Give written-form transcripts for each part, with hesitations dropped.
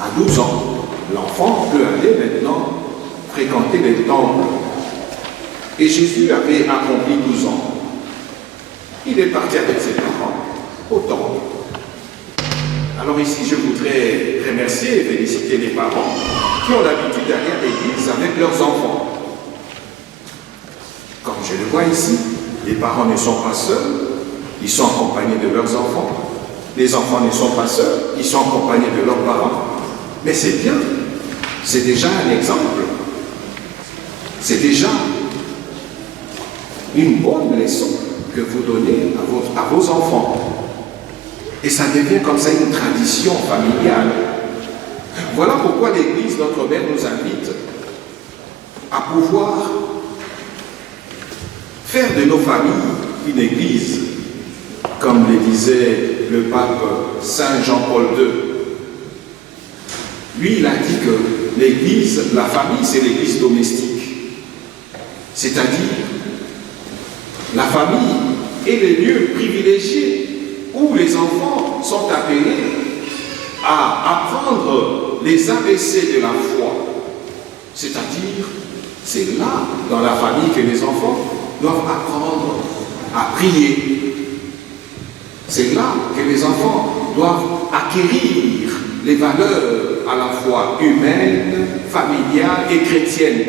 À 12 ans, l'enfant peut aller maintenant fréquenter les temples. Et Jésus avait accompli 12 ans. Il est parti avec ses parents au temple. Alors ici, je voudrais remercier et féliciter les parents qui ont l'habitude d'aller à l'église avec leurs enfants. Comme je le vois ici, les parents ne sont pas seuls, ils sont accompagnés de leurs enfants. Les enfants ne sont pas seuls, ils sont accompagnés de leurs parents. Mais c'est bien, c'est déjà un exemple. C'est déjà une bonne leçon que vous donnez à vos enfants. Et ça devient comme ça une tradition familiale. Voilà pourquoi l'Église, notre Mère, nous invite à pouvoir faire de nos familles une Église, comme le disait le pape Saint Jean-Paul II. Lui, il a dit que l'Église, la famille, c'est l'Église domestique. C'est-à-dire, la famille est le lieu privilégié où les enfants sont appelés à apprendre les ABC de la foi. C'est-à-dire, c'est là, dans la famille, que les enfants doivent apprendre à prier. C'est là que les enfants doivent acquérir les valeurs à la fois humaines, familiales et chrétiennes.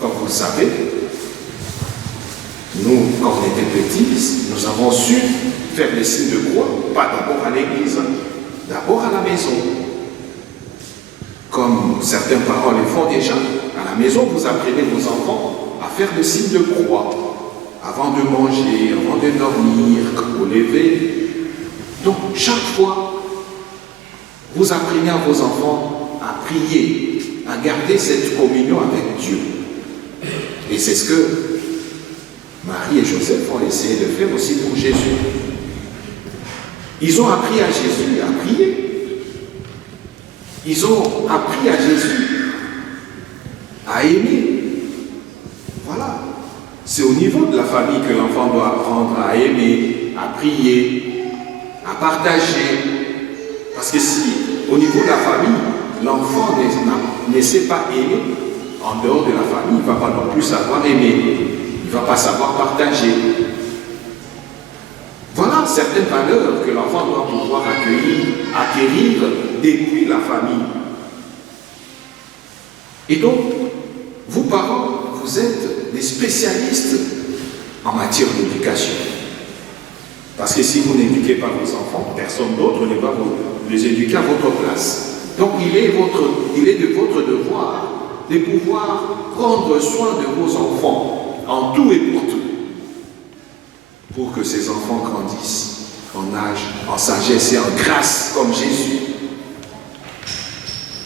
Comme vous le savez, nous, quand on était petits, nous avons su faire les signes de croix, pas d'abord à l'église, d'abord à la maison. Comme certains parents le font déjà, à la maison, vous apprenez vos enfants à faire le signe de croix, avant de manger, avant de dormir, au lever. Donc, chaque fois, vous apprenez à vos enfants à prier, à garder cette communion avec Dieu. Et c'est ce que Marie et Joseph ont essayé de faire aussi pour Jésus. Ils ont appris à Jésus à prier. Ils ont appris à Jésus à aimer. Voilà. C'est au niveau de la famille que l'enfant doit apprendre à aimer, à prier, à partager. Parce que si, au niveau de la famille, l'enfant ne sait pas aimer, en dehors de la famille, il ne va pas non plus savoir aimer. Il ne va pas savoir partager. Voilà certaines valeurs que l'enfant doit pouvoir acquérir depuis la famille. Et donc, vous parents, vous êtes des spécialistes en matière d'éducation. Parce que si vous n'éduquez pas vos enfants, personne d'autre ne va les éduquer à votre place. Donc, il est de votre devoir de pouvoir prendre soin de vos enfants en tout et pour tout, pour que ces enfants grandissent en âge, en sagesse et en grâce comme Jésus.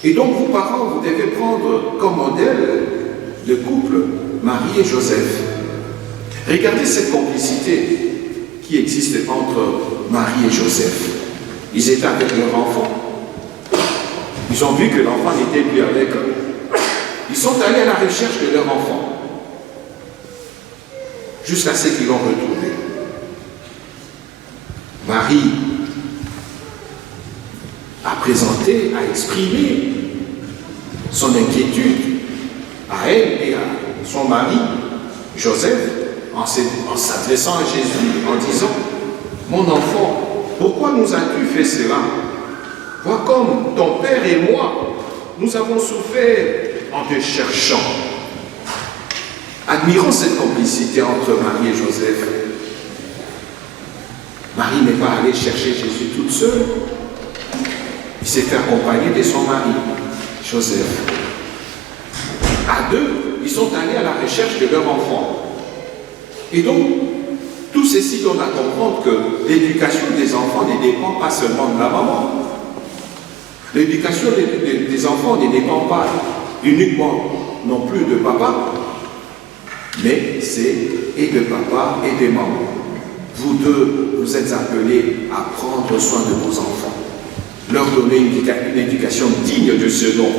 Et donc vous parents, vous devez prendre comme modèle le couple Marie et Joseph. Regardez cette complicité qui existe entre Marie et Joseph. Ils étaient avec leur enfant. Ils ont vu que l'enfant n'était plus avec eux. Ils sont allés à la recherche de leur enfant, jusqu'à ce qu'ils l'ont retrouvé. Marie a présenté, a exprimé son inquiétude à elle et à son mari, Joseph, en s'adressant à Jésus, en disant « Mon enfant, pourquoi nous as-tu fait cela? Vois comme ton père et moi, nous avons souffert en te cherchant. » Admirons cette complicité entre Marie et Joseph. Marie n'est pas allée chercher Jésus toute seule. Il s'est fait accompagner de son mari, Joseph. À deux, ils sont allés à la recherche de leur enfant. Et donc, tout ceci donne à comprendre que l'éducation des enfants ne dépend pas seulement de la maman. L'éducation des enfants ne dépend pas uniquement non plus de papa, mais c'est et de papa et de maman. Vous deux, vous êtes appelés à prendre soin de vos enfants, leur donner une éducation digne de ce nom,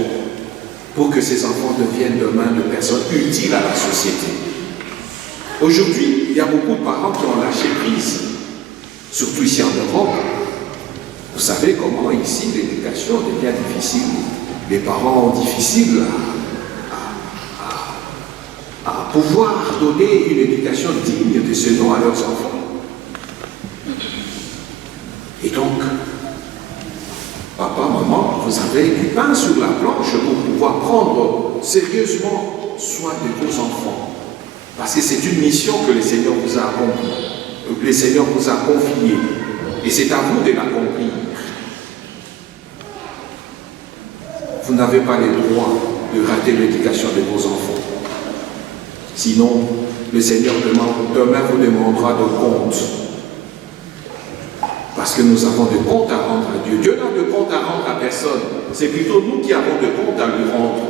pour que ces enfants deviennent demain de personnes utiles à la société. Aujourd'hui, il y a beaucoup de parents qui ont lâché prise, surtout ici en Europe. Vous savez comment ici l'éducation devient difficile. Les parents ont difficile à pouvoir donner une éducation digne de ce nom à leurs enfants. Et donc, papa, maman, vous avez du pain sur la planche pour pouvoir prendre sérieusement soin de vos enfants. Parce que c'est une mission que le Seigneur vous a accomplie, que le Seigneur vous a confiée. Et c'est à vous de l'accomplir. Vous n'avez pas le droit de rater l'éducation de vos enfants. Sinon, le Seigneur demain vous demandera de compte. Parce que nous avons de comptes à rendre à Dieu. Dieu n'a de compte à rendre à personne. C'est plutôt nous qui avons de comptes à lui rendre.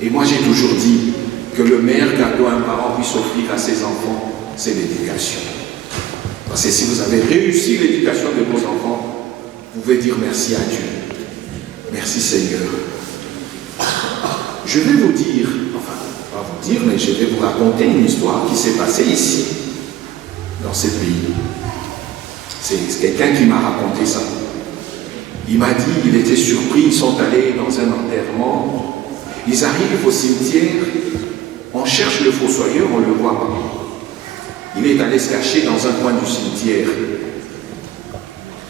Et moi, j'ai toujours dit que le meilleur cadeau un parent puisse offrir à ses enfants, c'est l'éducation. Parce que si vous avez réussi l'éducation de vos enfants, vous pouvez dire merci à Dieu. Merci Seigneur. Je vais vous dire, enfin, pas vous dire, mais je vais vous raconter une histoire qui s'est passée ici, dans ce pays. C'est quelqu'un qui m'a raconté ça. Il m'a dit, il était surpris, ils sont allés dans un enterrement, ils arrivent au cimetière, on cherche le fossoyeur, on ne le voit pas. Il est allé se cacher dans un coin du cimetière.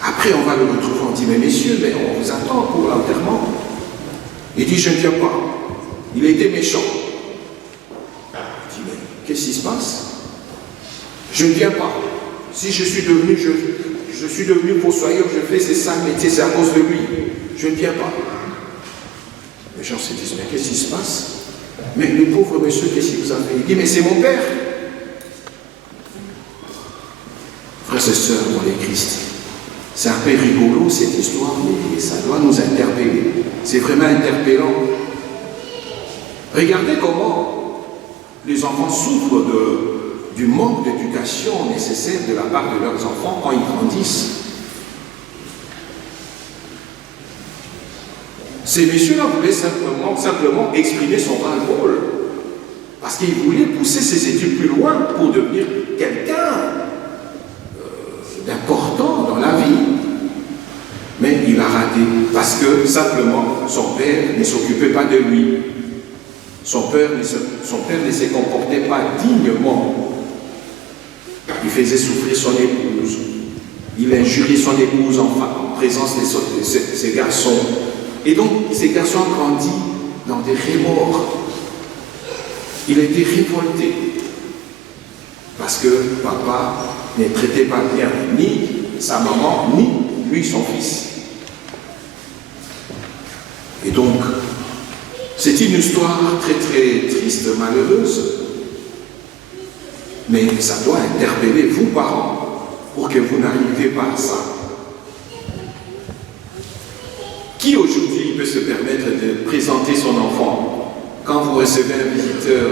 Après, on va le retrouver, on dit, mais messieurs, mais on vous attend pour l'enterrement. Il dit, je ne viens pas. Il était méchant. Je dis, mais qu'est-ce qui se passe? Je ne viens pas. Si je suis devenu fossoyeur, je fais ces sales métiers, c'est à cause de lui. Je ne viens pas. Les gens se disent, mais qu'est-ce qui se passe? Mais le pauvre monsieur, qu'est-ce qu'il vous a fait? Il dit, mais c'est mon père. Frères et sœurs dans les Christ, c'est un peu rigolo cette histoire, mais ça doit nous interpeller. C'est vraiment interpellant. Regardez comment les enfants souffrent du manque d'éducation nécessaire de la part de leurs enfants quand ils grandissent. Ces messieurs-là voulaient simplement exprimer son ras-le-bol, parce qu'ils voulaient pousser ses études plus loin pour devenir quelqu'un d'important dans la vie. Mais il a raté, parce que simplement son père ne s'occupait pas de lui. Son père ne se comportait pas dignement. Il faisait souffrir son épouse. Il injuriait son épouse en présence de ses garçons. Et donc, ces garçons ont grandi dans des remords. Il était révolté. Parce que papa ne traitait pas bien ni sa maman, ni lui, son fils. Et donc, c'est une histoire très très triste, malheureuse. Mais ça doit interpeller vous, parents, pour que vous n'arriviez pas à ça. Qui aujourd'hui peut se permettre de présenter son enfant? Quand vous recevez un visiteur,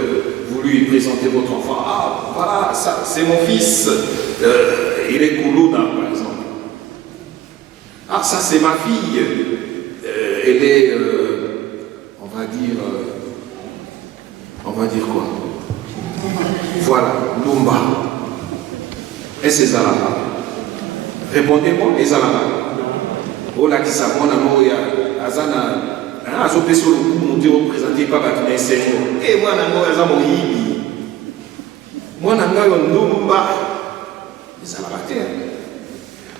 vous lui présentez votre enfant. Ah, voilà, ça, c'est mon fils. Il est Koulouna, par exemple. Ah, ça, c'est ma fille. Elle est, on va dire quoi? Voilà, Lumba. Et c'est Zalaba. Répondez-moi, et Zalaba. Ola qui s'abonne à Moria, Azana, Azopé sur le coup, mon Dieu, représenté par Batman Seigneur. Et moi, Nango, Azamo Yibi. Moi, Nango, Lumba. Les Zalabatés.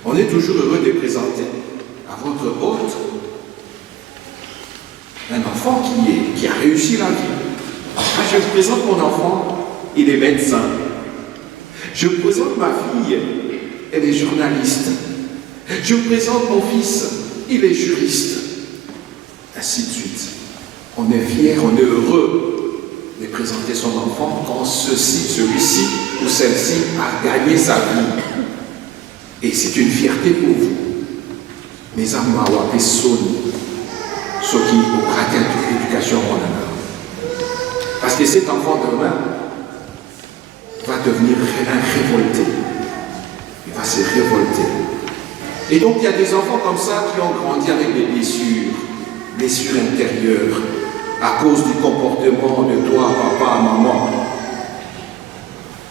On est toujours heureux de présenter à votre hôte un enfant qui a réussi la vie. Quand je vous présente mon enfant, il est médecin. Je vous présente ma fille, elle est journaliste. Je vous présente mon fils, il est juriste. Ainsi de suite. On est fiers, on est heureux de présenter son enfant quand celui-ci ou celle-ci a gagné sa vie. Et c'est une fierté pour vous. Mes amours à Pessoni, ceux qui ont raté l'éducation parce que cet enfant demain va devenir un révolté. Il va se révolter. Et donc il y a des enfants comme ça qui ont grandi avec des blessures intérieures, à cause du comportement de toi, papa, maman.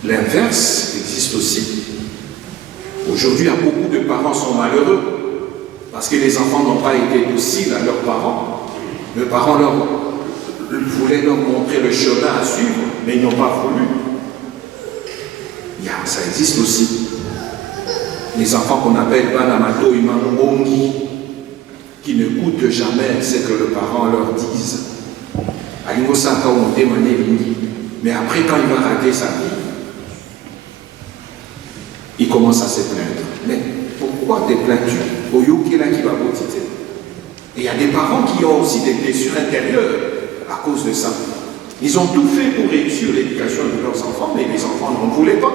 L'inverse existe aussi. Aujourd'hui, beaucoup de parents sont malheureux parce que les enfants n'ont pas été dociles à leurs parents. Les parents voulaient leur montrer le chemin à suivre, mais ils n'ont pas voulu. Ça existe aussi. Les enfants qu'on appelle Banamato Imanongi, qui ne coûtent jamais ce que les parents leur disent. Mais après, quand il va rater sa vie, il commence à se plaindre. Mais pourquoi te plains-tu? Et il y a des parents qui ont aussi des blessures intérieures à cause de ça. Ils ont tout fait pour réussir l'éducation de leurs enfants, mais les enfants n'en voulaient pas.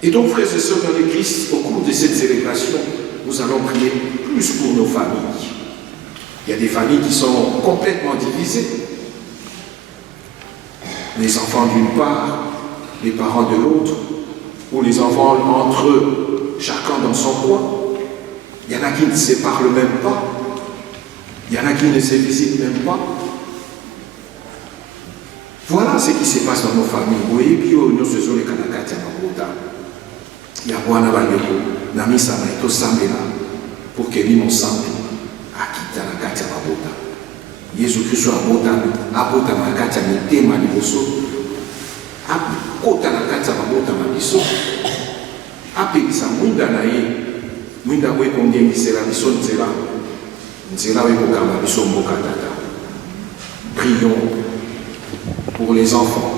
Et donc, frères et sœurs dans le Christ, au cours de cette célébration, nous allons prier plus pour nos familles. Il y a des familles qui sont complètement divisées. Les enfants d'une part, les parents de l'autre, ou les enfants entre eux, chacun dans son coin. Il y en a qui ne se parlent même pas. Il y en a qui ne se visitent même pas. Voilà ce qui se passe dans nos familles. Vous voyez, nous faisons les Kanakati à Mabota. Il y a Wana Bandeko, Nami Samaito Sambela, pour que l'île ensemble, Akita Nakati à Mabota. Jésus Christ a Abota Makati à Mite Maniboso, Akota Nakati à Mabota Maniso, Apelisa Munda Nae, Munda Wé Kondé Misela Miso Nzela, Nzela Wé Mokama Miso Mokatata. Prions pour les enfants,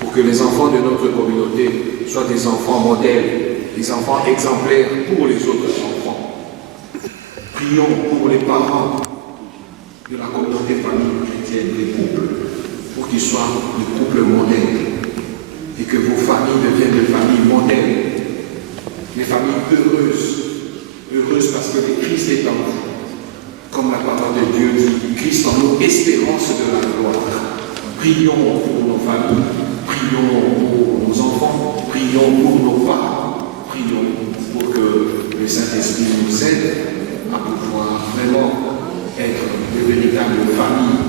pour que les enfants de notre communauté soient des enfants modèles, des enfants exemplaires pour les autres enfants. Prions pour les parents de la communauté famille chrétienne, les couples, pour qu'ils soient des couples modèles et que vos familles deviennent des familles modèles, des familles heureuses parce que le Christ est en vous. Comme la parole de Dieu dit, Christ en nous, espérance de la gloire. Prions pour nos familles, prions pour nos enfants, prions pour nos parents, prions pour que le Saint-Esprit nous aide à pouvoir vraiment être de véritables familles,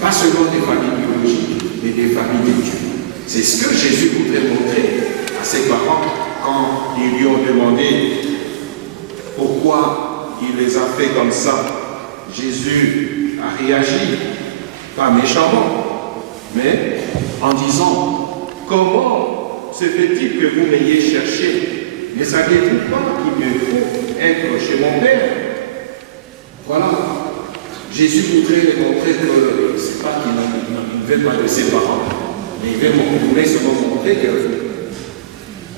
pas seulement des familles biologiques, mais des familles de Dieu. C'est ce que Jésus voudrait montrer à ses parents quand ils lui ont demandé pourquoi il les a fait comme ça. Jésus a réagi, pas méchamment, mais en disant, comment se fait-il que vous m'ayez cherché? Ne saviez-vous pas qu'il me faut être chez mon Père? Voilà. Jésus voudrait les montrer que ce n'est pas qu'il ne veut pas de ses parents, mais il voulait seulement montrer que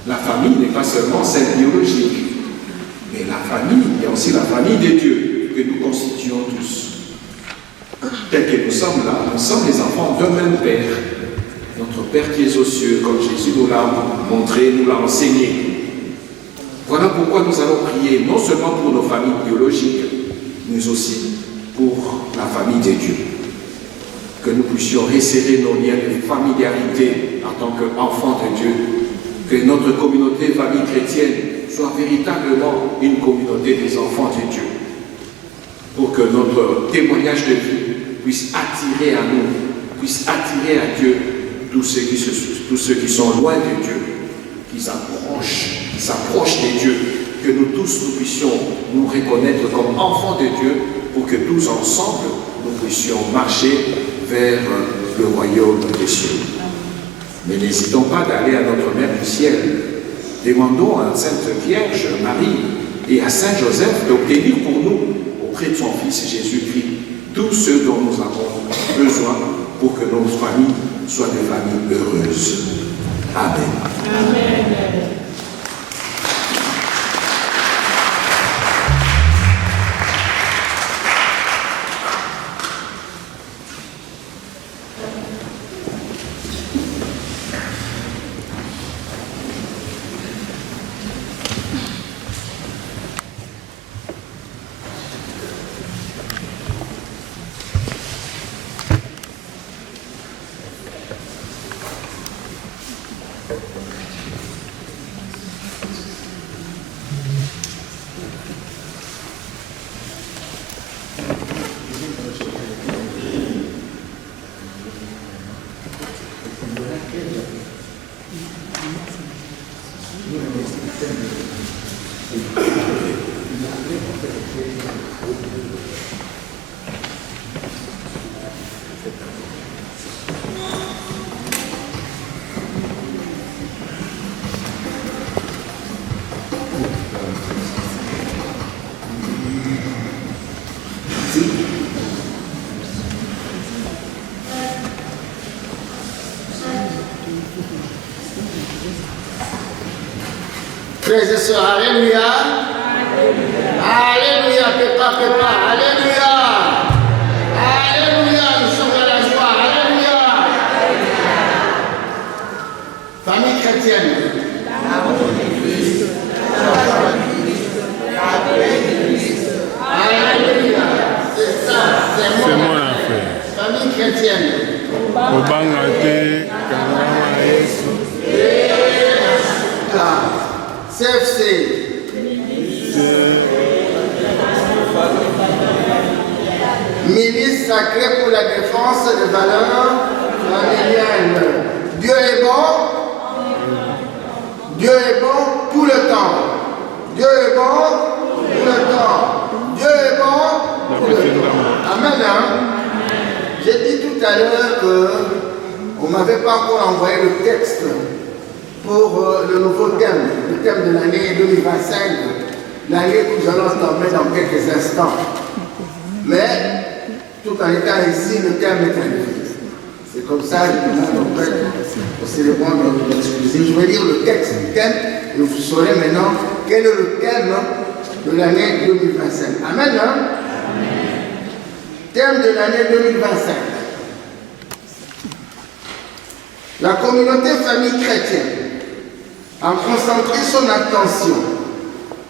la famille n'est pas seulement celle biologique, mais la famille, il y a aussi la famille de Dieu que nous constituons tous. Tel que nous sommes là, nous sommes les enfants d'un même Père. Notre Père qui est aux cieux, comme Jésus nous l'a montré, nous l'a enseigné. Voilà pourquoi nous allons prier, non seulement pour nos familles biologiques, mais aussi pour la famille de Dieu. Que nous puissions resserrer nos liens de familiarité en tant qu'enfants de Dieu. Que notre communauté, famille chrétienne, soit véritablement une communauté des enfants de Dieu. Pour que notre témoignage de vie puisse attirer à nous, puisse attirer à Dieu tous ceux qui sont loin de Dieu, qui s'approchent de Dieu, que nous tous nous puissions nous reconnaître comme enfants de Dieu, pour que tous ensemble nous puissions marcher vers le royaume des cieux. Mais n'hésitons pas d'aller à notre Mère du ciel. Demandons à Sainte Vierge Marie et à Saint Joseph d'obtenir pour nous, auprès de son Fils Jésus-Christ, tout ce dont nous avons besoin pour que nos familles soient des familles heureuses. Amen. Amen. Frères et sœurs, alléluia. Alléluia, papa, alléluia. Alléluia, nous sommes dans la joie, alléluia. Famille chrétienne. Alléluia. C'est ça, c'est moi. Famille chrétienne. CFC, milice sacrée pour la défense des valeurs familiales. Dieu est bon. Dieu est bon tout le temps. Dieu est bon tout le temps. Dieu est bon tout le temps. Amen. J'ai dit tout à l'heure qu'on ne m'avait pas encore envoyé le texte pour le nouveau thème, le thème de l'année 2025, l'année que nous allons entamer dans quelques instants. Mais, tout en étant ici, le thème est annulé. C'est comme ça, je demande au prêtre, au célébrant de m'excuser. Je vais lire le texte du thème et vous saurez maintenant quel est le thème de l'année 2025. Amen, hein? Thème de l'année 2025. La communauté famille chrétienne a concentré son attention